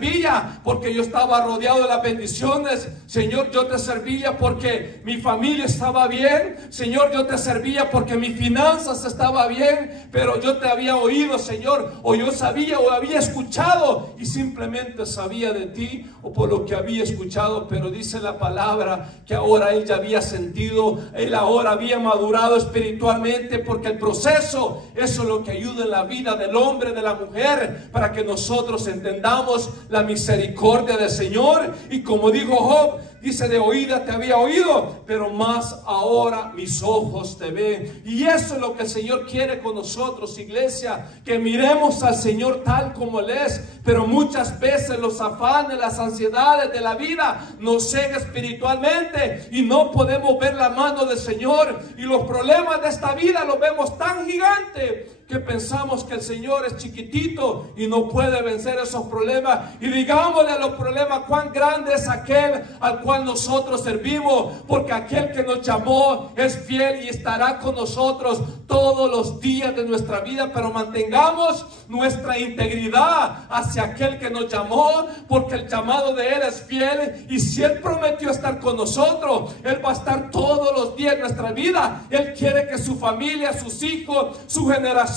porque yo estaba rodeado de las bendiciones. Señor, yo te servía porque mi familia estaba bien. Señor, yo te servía porque mis finanzas estaban bien. Pero yo te había oído, Señor, o yo sabía o había escuchado, y simplemente sabía de ti o por lo que había escuchado. Pero dice la palabra que ahora él ya había sentido, él ahora había madurado espiritualmente, porque el proceso, eso es lo que ayuda en la vida del hombre, de la mujer, para que nosotros entendamos la misericordia del Señor. Y como dijo Job, dice: de oída te había oído, pero más ahora mis ojos te ven. Y eso es lo que el Señor quiere con nosotros, iglesia, que miremos al Señor tal como Él es. Pero muchas veces los afanes, las ansiedades de la vida nos cegan espiritualmente y no podemos ver la mano del Señor, y los problemas de esta vida los vemos tan gigantes que pensamos que el Señor es chiquitito y no puede vencer esos problemas. Y digámosle a los problemas cuán grande es aquel al cual nosotros servimos, porque aquel que nos llamó es fiel y estará con nosotros todos los días de nuestra vida. Pero mantengamos nuestra integridad hacia aquel que nos llamó, porque el llamado de Él es fiel, y si Él prometió estar con nosotros, Él va a estar todos los días de nuestra vida. Él quiere que su familia, sus hijos, su generación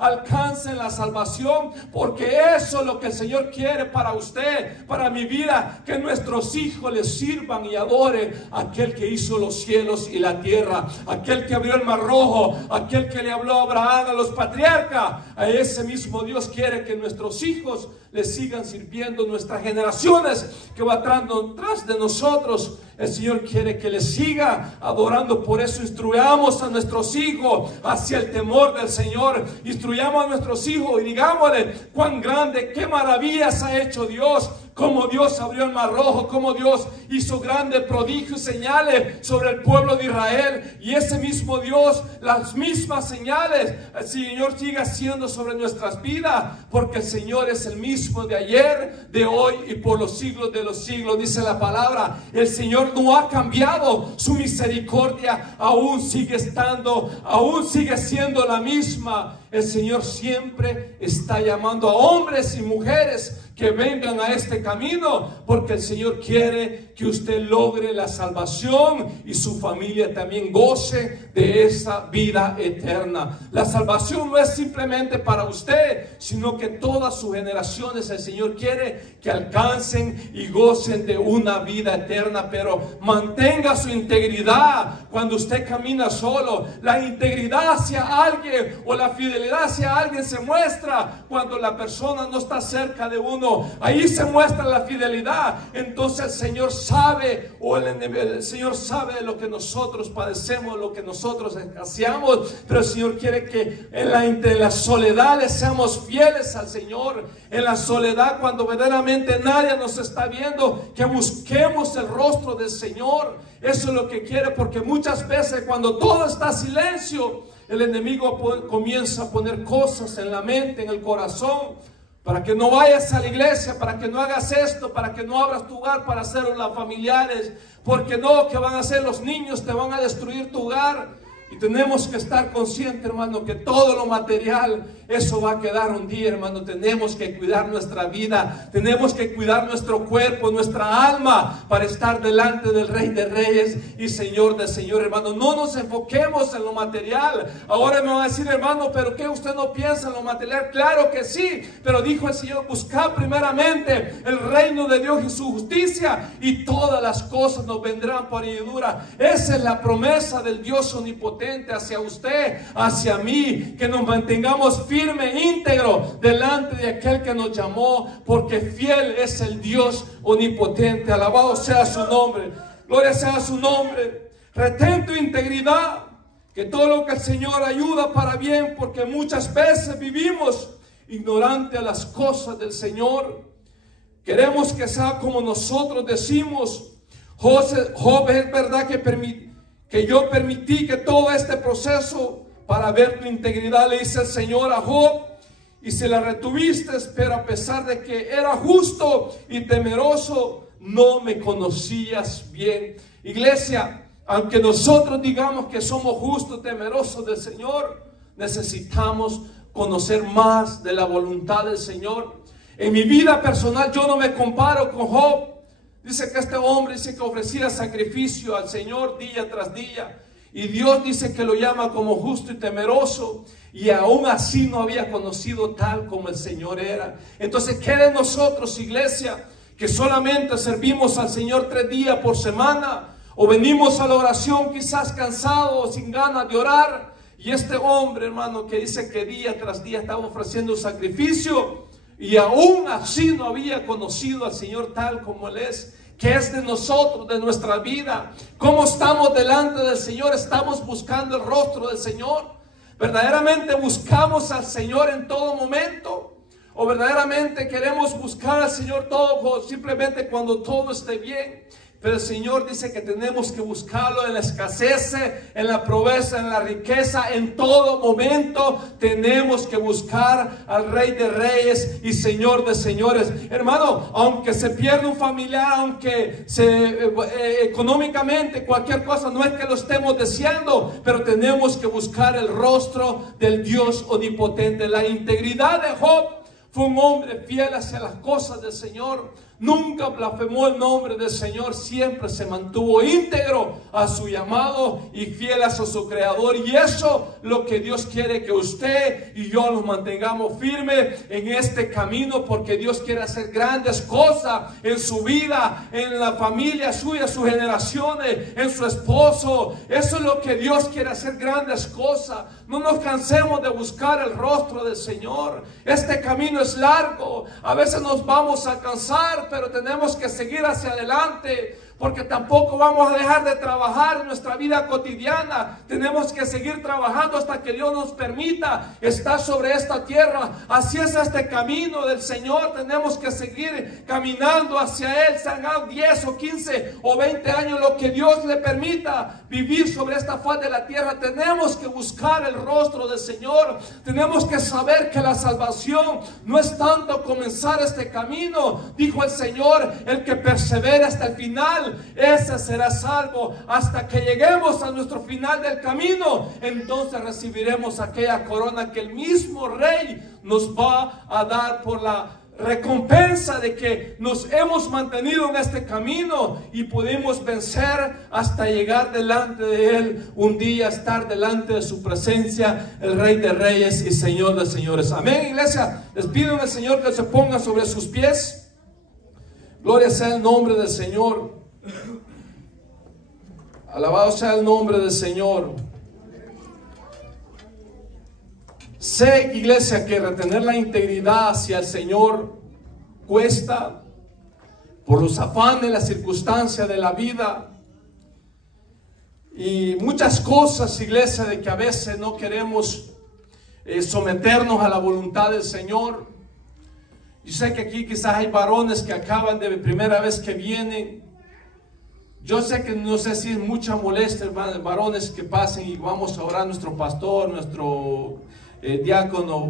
alcancen la salvación, porque eso es lo que el Señor quiere para usted, para mi vida, que nuestros hijos le sirvan y adoren a aquel que hizo los cielos y la tierra, aquel que abrió el mar rojo, aquel que le habló a Abraham, a los patriarcas. A ese mismo Dios quiere que nuestros hijos le sigan sirviendo, nuestras generaciones que va tras de nosotros. El Señor quiere que le siga adorando. Por eso instruyamos a nuestros hijos hacia el temor del Señor. Instruyamos a nuestros hijos y digámosle cuán grande, qué maravillas ha hecho Dios. Cómo Dios abrió el mar rojo, cómo Dios hizo grandes prodigios y señales sobre el pueblo de Israel. Y ese mismo Dios, las mismas señales, el Señor sigue haciendo sobre nuestras vidas, porque el Señor es el mismo de ayer, de hoy y por los siglos de los siglos. Dice la palabra: el Señor no ha cambiado, su misericordia aún sigue estando, aún sigue siendo la misma. El Señor siempre está llamando a hombres y mujeres que vengan a este camino, porque el Señor quiere que usted logre la salvación y su familia también goce de esa vida eterna. La salvación no es simplemente para usted, sino que todas sus generaciones el Señor quiere que alcancen y gocen de una vida eterna. Pero mantenga su integridad cuando usted camina solo. La integridad hacia alguien o la fidelidad hacia alguien se muestra cuando la persona no está cerca de uno. Ahí se muestra la fidelidad. Entonces el Señor sabe, o el Señor sabe de lo que nosotros padecemos, lo que nosotros escaseamos, pero el Señor quiere que en la soledad le seamos fieles al Señor. En la soledad, cuando verdaderamente nadie nos está viendo, que busquemos el rostro del Señor. Eso es lo que quiere, porque muchas veces cuando todo está silencio, el enemigo comienza a poner cosas en la mente, en el corazón, para que no vayas a la iglesia, para que no hagas esto, para que no abras tu hogar para hacerlo los familiares, porque no, que van a hacer los niños, te van a destruir tu hogar. Y tenemos que estar conscientes, hermano, que todo lo material, eso va a quedar un día, hermano. Tenemos que cuidar nuestra vida, tenemos que cuidar nuestro cuerpo, nuestra alma, para estar delante del Rey de Reyes y Señor de Señor, hermano. No nos enfoquemos en lo material. Ahora me van a decir, hermano, ¿pero qué? ¿Usted no piensa en lo material? Claro que sí, pero dijo el Señor, buscad primeramente el reino de Dios y su justicia, y todas las cosas nos vendrán por añadidura. Esa es la promesa del Dios omnipotente hacia usted, hacia mí, que nos mantengamos firme e íntegro delante de aquel que nos llamó, porque fiel es el Dios omnipotente. Alabado sea su nombre, gloria sea su nombre. Retén tu integridad, que todo lo que el Señor ayuda para bien, porque muchas veces vivimos ignorante a las cosas del Señor. Queremos que sea como nosotros decimos. Job, es verdad que yo permití que todo este proceso para ver tu integridad, le dice el Señor a Job, y se la retuviste, pero a pesar de que era justo y temeroso, no me conocías bien. Iglesia, aunque nosotros digamos que somos justos, temerosos del Señor, necesitamos conocer más de la voluntad del Señor. En mi vida personal yo no me comparo con Job. Dice que este hombre dice que ofrecía sacrificio al Señor día tras día, y Dios dice que lo llama como justo y temeroso, y aún así no había conocido tal como el Señor era. Entonces, ¿qué de nosotros, iglesia, que solamente servimos al Señor 3 días por semana, o venimos a la oración quizás cansados o sin ganas de orar? Y este hombre, hermano, que dice que día tras día estaba ofreciendo sacrificio, y aún así no había conocido al Señor tal como Él es. ¿Qué es de nosotros, de nuestra vida? ¿Cómo estamos delante del Señor? ¿Estamos buscando el rostro del Señor? ¿Verdaderamente buscamos al Señor en todo momento? ¿O verdaderamente queremos buscar al Señor todo, simplemente cuando todo esté bien? Pero el Señor dice que tenemos que buscarlo en la escasez, en la pobreza, en la riqueza, en todo momento. Tenemos que buscar al Rey de Reyes y Señor de Señores. Hermano, aunque se pierda un familiar, aunque económicamente cualquier cosa, no es que lo estemos deseando, pero tenemos que buscar el rostro del Dios omnipotente. La integridad de Job, fue un hombre fiel hacia las cosas del Señor. Nunca blasfemó el nombre del Señor, siempre se mantuvo íntegro a su llamado y fiel a su Creador. Y eso es lo que Dios quiere, que usted y yo nos mantengamos firmes en este camino, porque Dios quiere hacer grandes cosas en su vida, en la familia suya, sus generaciones, en su esposo. Eso es lo que Dios quiere hacer, grandes cosas. No nos cansemos de buscar el rostro del Señor. Este camino es largo, a veces nos vamos a cansar, pero tenemos que seguir hacia adelante, porque tampoco vamos a dejar de trabajar en nuestra vida cotidiana. Tenemos que seguir trabajando hasta que Dios nos permita estar sobre esta tierra. Así es este camino del Señor. Tenemos que seguir caminando hacia Él, sean 10 o 15 o 20 años, lo que Dios le permita vivir sobre esta faz de la tierra. Tenemos que buscar el rostro del Señor. Tenemos que saber que la salvación no es tanto comenzar este camino. Dijo el Señor, el que persevera hasta el final, ese será salvo. Hasta que lleguemos a nuestro final del camino, entonces recibiremos aquella corona que el mismo Rey nos va a dar por la recompensa de que nos hemos mantenido en este camino y pudimos vencer hasta llegar delante de Él, un día estar delante de su presencia, el Rey de Reyes y Señor de Señores. Amén, iglesia. Les pido al Señor que se ponga sobre sus pies. Gloria sea el nombre del Señor. Alabado sea el nombre del Señor. Sé, iglesia, que retener la integridad hacia el Señor cuesta por los afanes, las circunstancias de la vida y muchas cosas, iglesia, de que a veces no queremos someternos a la voluntad del Señor. Yo sé que aquí quizás hay varones que acaban de primera vez que vienen. Yo sé que no sé si es mucha molestia, varones que pasen y vamos a orar a nuestro pastor, nuestro diácono